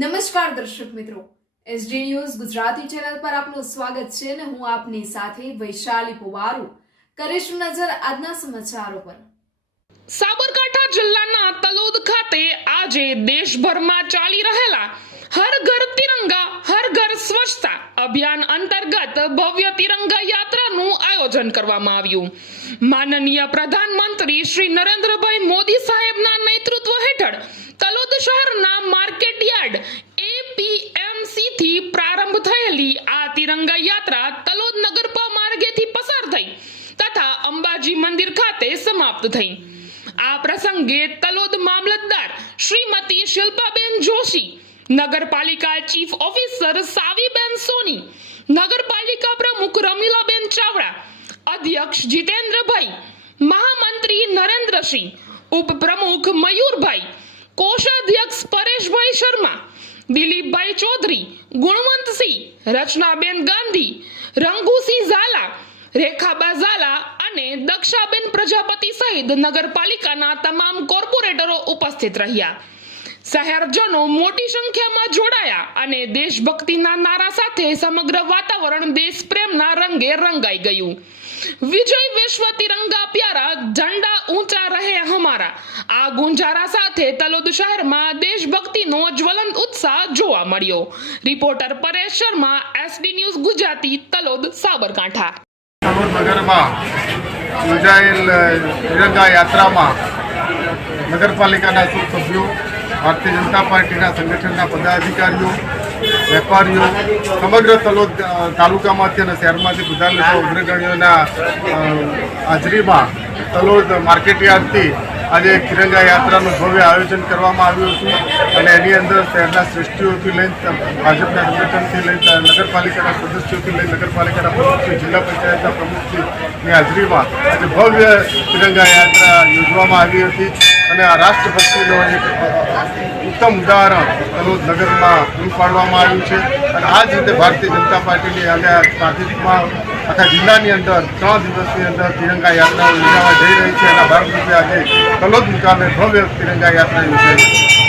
નમસ્કાર દર્શક મિત્રો, એસડી ન્યૂઝ ગુજરાતી ચેનલ પર આપનું સ્વાગત છે અને હું આપની સાથે વૈશાલી પુવારુ કરીશું નજર આજના સમાચારો પર। સાબરકાંઠા જિલ્લાના તલોદ ખાતે આજે દેશભરમાં ચાલી રહેલા હર ઘર તિરંગા હર ઘર સ્વચ્છતા અભિયાન અંતર્ગત ભવ્ય તિરંગા યાત્રાનું આયોજન કરવામાં આવ્યું। માનનીય પ્રધાનમંત્રી શ્રી નરેન્દ્રભાઈ મોદી સાહેબના નેતૃત્વ હેઠળ તલોદ શહેરના માર્કેટ યાર્ડ એપીએમસી થી પ્રારંભ થયેલી આ તિરંગા યાત્રા તલોદ નગરપા માર્ગેથી પસાર થઈ તથા અંબાજી મંદિર ખાતે સમાપ્ત થઈ। આ પ્રસંગે તલોદ મામલતદાર શ્રીમતી શિલ્પાબેન જોશી, નગરપાલિકા ચીફ ઓફિસર સાવીબેન સોની, નગરપાલિકા પ્રમુખ રમીલાબેન ચાવડા, અધ્યક્ષ જીતેન્દ્રભાઈ, મહામંત્રી નરેન્દ્રસિંહ, ઉપપ્રમુખ મયુરભાઈ, કોષાધ્યક્ષ પરેશભાઈ શર્મા, દિલીપભાઈ ચૌધરી, ગુણવંતસિંહ, રચનાબેન ગાંધી, રંગુસિંહ ઝાલા, રેખાબા ઝાલા અને દક્ષાબેન પ્રજાપતિ સહિત નગરપાલિકાના તમામ કોર્પોરેટરો ઉપસ્થિત રહ્યા। શહેરજનો મોટી સંખ્યામાં જોડાયા અને દેશભક્તિના નારા સાથે સમગ્ર વાતાવરણ દેશપ્રેમના રંગે રંગાઈ ગયું। વિજય વિશ્વ તિરંગા પ્યારા, ઝંડા ઊંચા રહે હમારા આ ગુંજારા સાથે તલોદ શહેરમાં દેશભક્તિનો જ્વલંત ઉત્સાહ જોવા મળ્યો। Reporter Paresh Sharma, SD news Gujarati, Talod, Sabarkantha. Talod નગરમાં યોજાયેલ તિરંગા યાત્રામાં નગરપાલિકાના સભ્યો, ભારતીય જનતા પાર્ટીના સંગઠનના પદાધિકારીઓ, વેપારીઓ, સમગ્ર તલોદ તાલુકામાંથી અને શહેરમાંથી બધા લોકો અગ્રગણ્યોના હાજરીમાં તલોદ માર્કેટ યાર્ડથી આજે તિરંગા યાત્રાનું ભવ્ય આયોજન કરવામાં આવ્યું હતું અને એની અંદર શહેરના શ્રેષ્ઠીઓથી લઈને ભાજપના સંગઠનથી લઈને નગરપાલિકાના સદસ્યોથી લઈને નગરપાલિકાના પ્રમુખથી, જિલ્લા પંચાયતના પ્રમુખની હાજરીમાં આજે ભવ્ય તિરંગા યાત્રા યોજવામાં આવી હતી અને આ રાષ્ટ્રભક્તિનો એક ઉત્તમ ઉદાહરણ તલોદ નગરમાં પૂરું પાડવામાં આવ્યું છે। અને આ જ રીતે ભારતીય જનતા પાર્ટીની આજે પ્રાંતિકમાં આખા જિલ્લાની અંદર 3 દિવસની અંદર તિરંગા યાત્રાઓ યોજાવા જઈ રહી છે। એના ભાગરૂપે આજે તલોદ મુકામે ભવ્ય તિરંગા યાત્રા યોજાઈ છે।